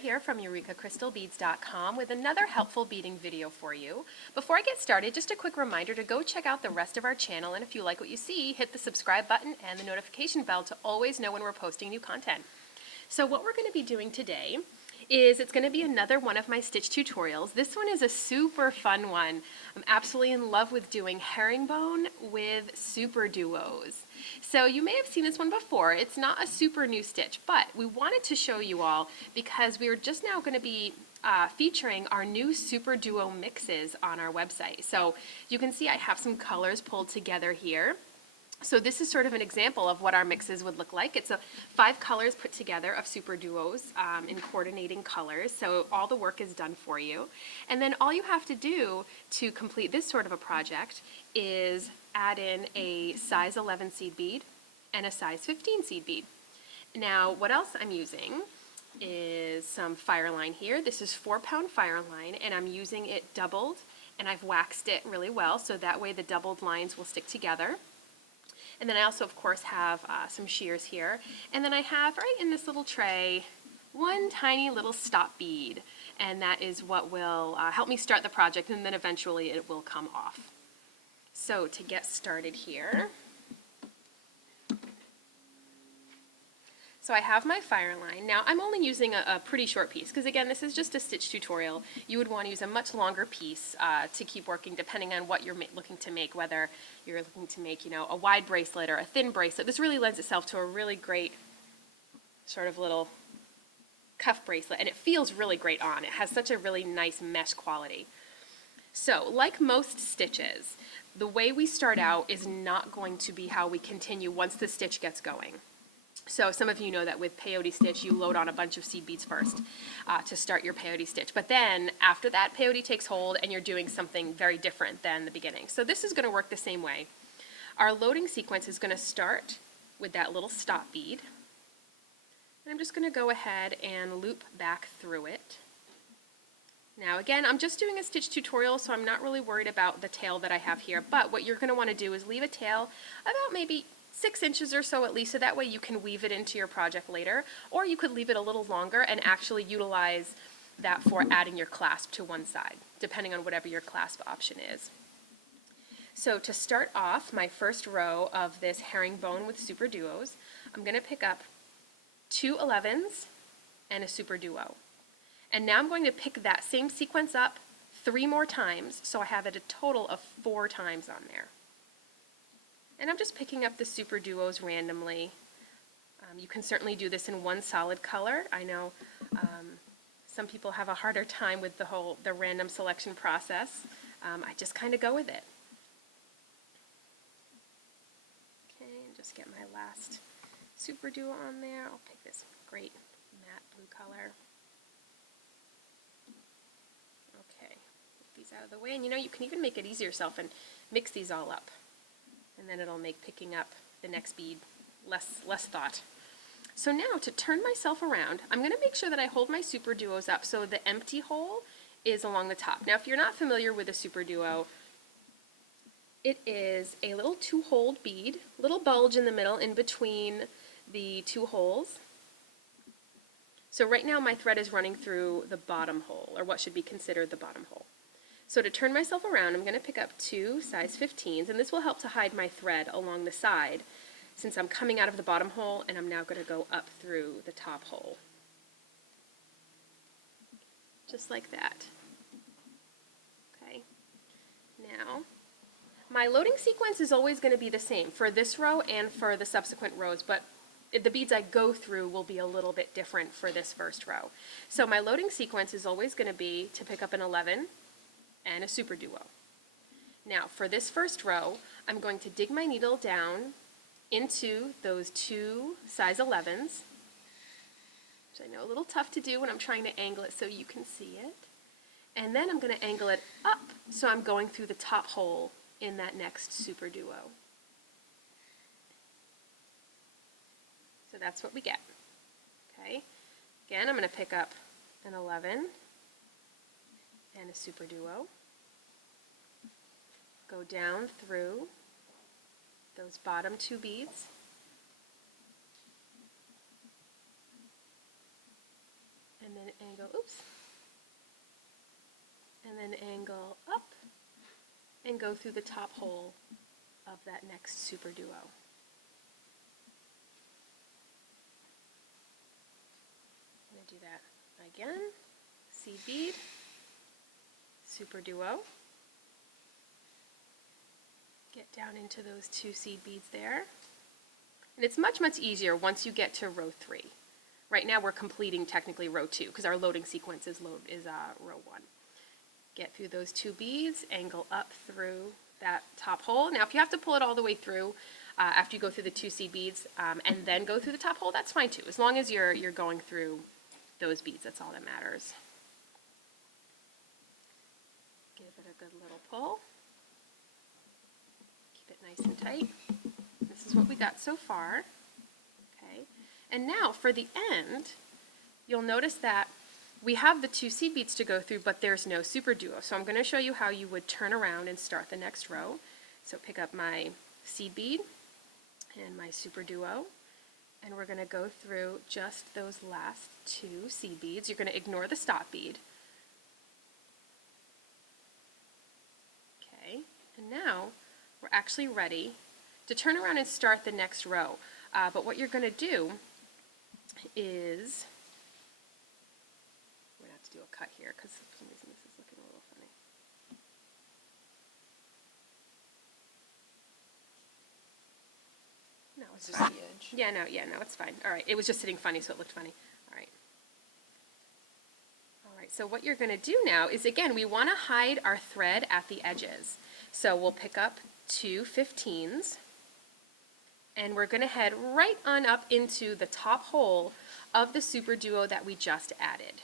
here from EurekaCrystalBeads.com with another helpful beading video for you. Before I get started, just a quick reminder to go check out the rest of our channel, and if you like what you see, hit the subscribe button and the notification bell to always know when we're posting new content. So what we're going to be doing today is it's going to be another one of my stitch tutorials. This one is a super fun one. I'm absolutely in love with doing herringbone with SuperDuos. So you may have seen this one before. It's not a super new stitch, but we wanted to show you all because we are just now going to be featuring our new SuperDuo mixes on our website. So you can see I have some colors pulled together here. So this is sort of an example of what our mixes would look like. It's 5 colors put together of SuperDuos in coordinating colors. So all the work is done for you. And then all you have to do to complete this sort of a project is add in a size 11 seed bead and a size 15 seed bead. Now what else I'm using is some Fireline here. This is 4-pound Fireline, and I'm using it doubled, and I've waxed it really well so that way the doubled lines will stick together. And then I also, of course, have some shears here. And then I have, right in this little tray, one tiny little stop bead. And that is what will help me start the project, and then eventually it will come off. So to get started here, so I have my Fireline. Now I'm only using a pretty short piece because, again, this is just a stitch tutorial. You would want to use a much longer piece to keep working depending on what you're looking to make, whether you're looking to make, you know, a wide bracelet or a thin bracelet. This really lends itself to a really great sort of little cuff bracelet, and it feels really great on. It has such a really nice mesh quality. So like most stitches, the way we start out is not going to be how we continue once the stitch gets going. So some of you know that with peyote stitch, you load on a bunch of seed beads first to start your peyote stitch. But then after that, peyote takes hold and you're doing something very different than the beginning. So this is going to work the same way. Our loading sequence is going to start with that little stop bead. And I'm just going to go ahead and loop back through it. Now again, I'm just doing a stitch tutorial, so I'm not really worried about the tail that I have here. But what you're going to want to do is leave a tail about maybe 6 inches or so at least, so that way you can weave it into your project later, or you could leave it a little longer and actually utilize that for adding your clasp to one side, depending on whatever your clasp option is. So to start off my first row of this herringbone with SuperDuos, I'm going to pick up 2 11s and a SuperDuo. And now I'm going to pick that same sequence up 3 more times, so I have it a total of 4 times on there. And I'm just picking up the SuperDuos randomly. You can certainly do this in one solid color. I know some people have a harder time with the random selection process. I just kind of go with it. Okay, and just get my last SuperDuo on there. I'll pick this great matte blue color. Okay, get these out of the way. And you know, you can even make it easy yourself and mix these all up. And then it'll make picking up the next bead less thought. So now to turn myself around, I'm going to make sure that I hold my SuperDuos up so the empty hole is along the top. Now if you're not familiar with a SuperDuo, it is a little 2-hole bead, little bulge in the middle in between the 2 holes. So right now my thread is running through the bottom hole, or what should be considered the bottom hole. So to turn myself around, I'm going to pick up 2 size 15s, and this will help to hide my thread along the side since I'm coming out of the bottom hole and I'm now going to go up through the top hole. Just like that. Okay. Now, my loading sequence is always going to be the same for this row and for the subsequent rows, but the beads I go through will be a little bit different for this first row. So my loading sequence is always going to be to pick up an 11, and a SuperDuo. Now for this first row, I'm going to dig my needle down into those 2 size 11s, which I know a little tough to do when I'm trying to angle it so you can see it. And then I'm going to angle it up, so I'm going through the top hole in that next SuperDuo. So that's what we get. Okay. Again, I'm going to pick up an 11 and a SuperDuo, go down through those bottom 2 beads, and then angle, oops, and then angle up and go through the top hole of that next super duo. I'm going to do that again. Seed bead, super duo. Get down into those 2 seed beads there. And it's much, much easier once you get to row 3. Right now we're completing technically row 2 because our loading sequence is row 1. Get through those 2 beads, angle up through that top hole. Now if you have to pull it all the way through after you go through the 2 seed beads and then go through the top hole, that's fine too. As long as you're going through those beads, that's all that matters. Give it a good little pull. Keep it nice and tight. This is what we got so far. Okay. And now for the end, you'll notice that we have the 2 seed beads to go through, but there's no super duo. So I'm going to show you how you would turn around and start the next row. So pick up my seed bead and my super duo, and we're going to go through just those last 2 seed beads. You're going to ignore the stop bead. Okay, and now we're actually ready to turn around and start the next row. But what you're going to do is, we're going to have to do a cut here because for some reason this is looking a little funny. No, it's Just fine. the edge. Yeah, no, it's fine. All right, it was just sitting funny, so it looked funny. All right. All right, so what you're going to do now is, again, we want to hide our thread at the edges. So we'll pick up 2 15s, and we're going to head right on up into the top hole of the super duo that we just added.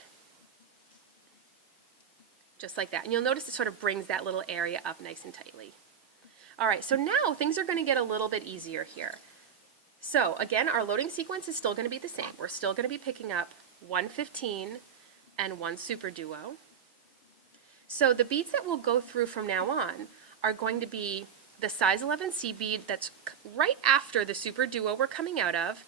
Just like that. And you'll notice it sort of brings that little area up nice and tightly. All right, so now things are going to get a little bit easier here. So again, our loading sequence is still going to be the same. We're still going to be picking up 1 15 and 1 super duo. So the beads that we'll go through from now on are going to be the size 11 seed bead that's right after the super duo we're coming out of,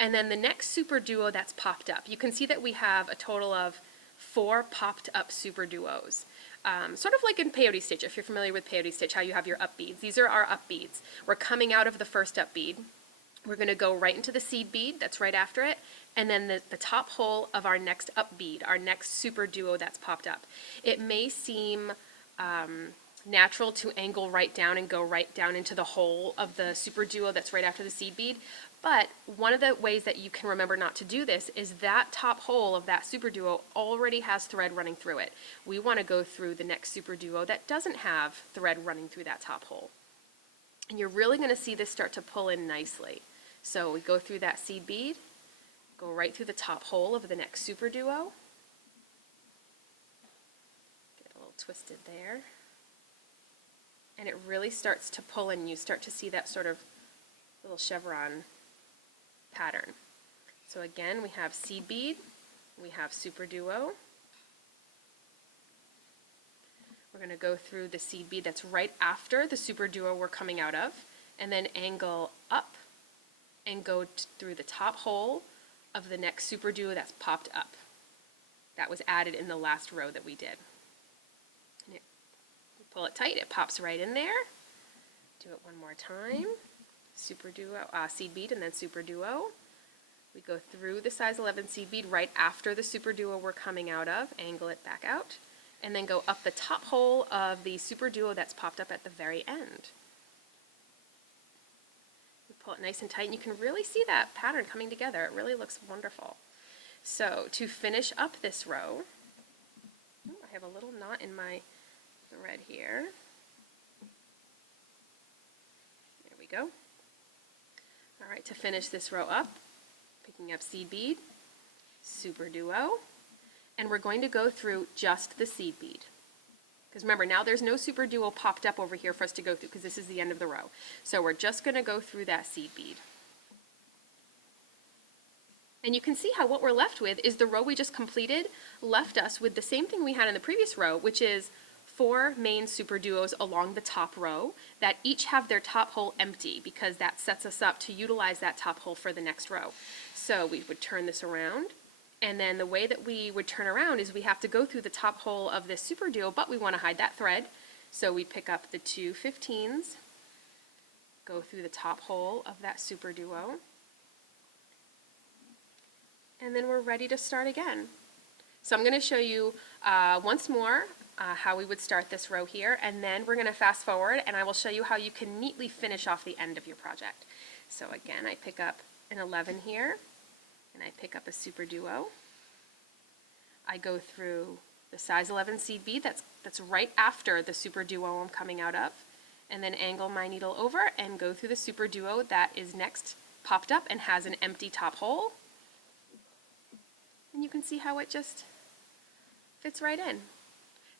and then the next super duo that's popped up. You can see that we have a total of 4 popped up super duos. Sort of like in peyote stitch, if you're familiar with peyote stitch, how you have your up beads. These are our up beads. We're coming out of the first up bead. We're going to go right into the seed bead that's right after it, and then the top hole of our next up bead, our next super duo that's popped up. It may seem natural to angle right down and go right down into the hole of the super duo that's right after the seed bead, but one of the ways that you can remember not to do this is that top hole of that super duo already has thread running through it. We want to go through the next super duo that doesn't have thread running through that top hole. And you're really going to see this start to pull in nicely. So we go through that seed bead, go right through the top hole of the next super duo. Get a little twisted there. And it really starts to pull in. You start to see that sort of little chevron pattern. So again, we have seed bead, we have super duo. We're going to go through the seed bead that's right after the super duo we're coming out of, and then angle up and go through the top hole of the next super duo that's popped up. That was added in the last row that we did. And pull it tight, it pops right in there. Do it one more time. Super duo, seed bead, and then super duo. We go through the size 11 seed bead right after the super duo we're coming out of, angle it back out, and then go up the top hole of the super duo that's popped up at the very end. We pull it nice and tight, and you can really see that pattern coming together. It really looks wonderful. So to finish up this row, I have a little knot in my thread here. There we go. All right, to finish this row up, picking up seed bead, super duo, and we're going to go through just the seed bead. Because remember, now there's no super duo popped up over here for us to go through because this is the end of the row. So we're just going to go through that seed bead. And you can see how what we're left with is the row we just completed left us with the same thing we had in the previous row, which is 4 main super duos along the top row that each have their top hole empty because that sets us up to utilize that top hole for the next row. So we would turn this around And then the way that we would turn around is we have to go through the top hole of this SuperDuo, but we want to hide that thread. So we pick up the 2 15s, go through the top hole of that SuperDuo, and then we're ready to start again. So I'm going to show you once more how we would start this row here, and then we're going to fast forward and I will show you how you can neatly finish off the end of your project. So again, I pick up an 11 here, and I pick up a SuperDuo. I go through the size 11 seed bead that's right after the SuperDuo I'm coming out of, and then angle my needle over and go through the SuperDuo that is next popped up and has an empty top hole. And you can see how it just fits right in.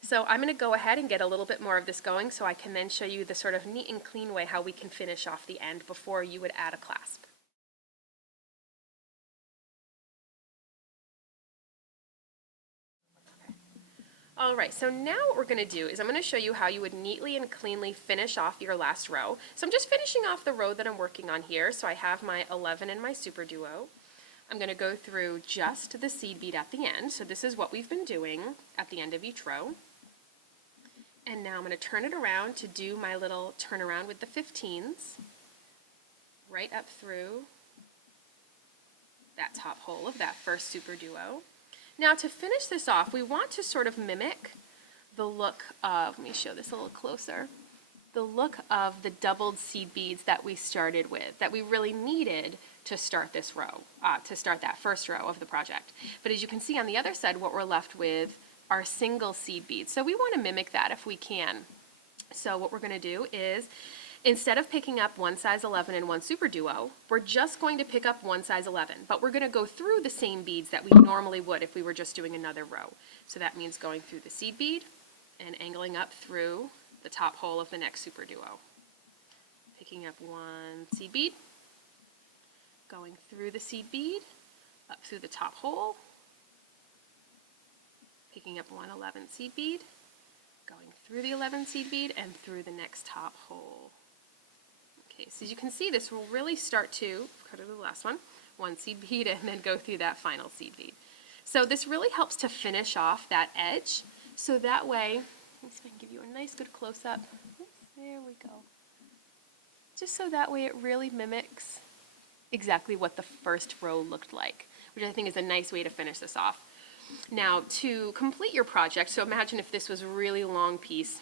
So I'm going to go ahead and get a little bit more of this going so I can then show you the sort of neat and clean way how we can finish off the end before you would add a clasp. Alright, so now what we're going to do is I'm going to show you how you would neatly and cleanly finish off your last row. So I'm just finishing off the row that I'm working on here. So I have my 11 and my SuperDuo. I'm going to go through just the seed bead at the end. So this is what we've been doing at the end of each row. And now I'm going to turn it around to do my little turnaround with the 15s right up through that top hole of that first SuperDuo. Now to finish this off, we want to sort of mimic the look of, let me show this a little closer, the look of the doubled seed beads that we started with, that we really needed to start this row, to start that first row of the project. But as you can see on the other side, what we're left with are single seed beads. So we want to mimic that if we can. So what we're going to do is, instead of picking up one size 11 and one SuperDuo, we're just going to pick up one size 11, but we're going to go through the same beads that we normally would if we were just doing another row. So that means going through the seed bead and angling up through the top hole of the next SuperDuo. Picking up one seed bead, going through the seed bead, up through the top hole, picking up one 11 seed bead, going through the 11 seed bead and through the next top hole. Okay, so as you can see, this will really start to, go to the last one seed bead, and then go through that final seed bead. So this really helps to finish off that edge, so that way, let me see if I can give you a nice good close-up. There we go. Just so that way it really mimics exactly what the first row looked like, which I think is a nice way to finish this off. Now, to complete your project, so imagine if this was a really long piece,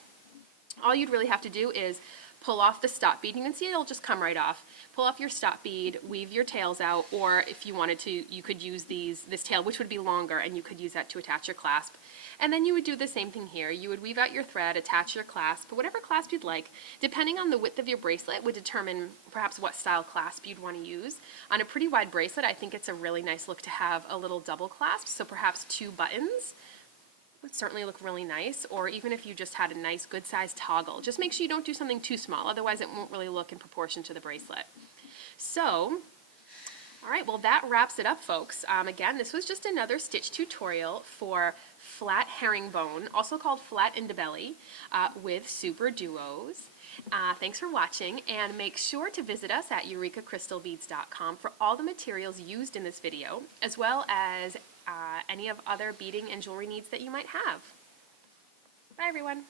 all you'd really have to do is pull off the stop bead. You can see it'll just come right off. Pull off your stop bead, weave your tails out, or if you wanted to, you could use this tail, which would be longer, and you could use that to attach your clasp. And then you would do the same thing here. You would weave out your thread, attach your clasp, whatever clasp you'd like. Depending on the width of your bracelet would determine perhaps what style clasp you'd want to use. On a pretty wide bracelet, I think it's a really nice look to have a little double clasp, so perhaps 2 buttons would certainly look really nice, or even if you just had a nice good sized toggle. Just make sure you don't do something too small, otherwise it won't really look in proportion to the bracelet. So, all right, well that wraps it up, folks. Again, this was just another stitch tutorial for flat herringbone, also called flat Ndebele, with SuperDuos. Thanks for watching, and make sure to visit us at eurekacrystalbeads.com for all the materials used in this video, as well as any of other beading and jewelry needs that you might have. Bye, everyone.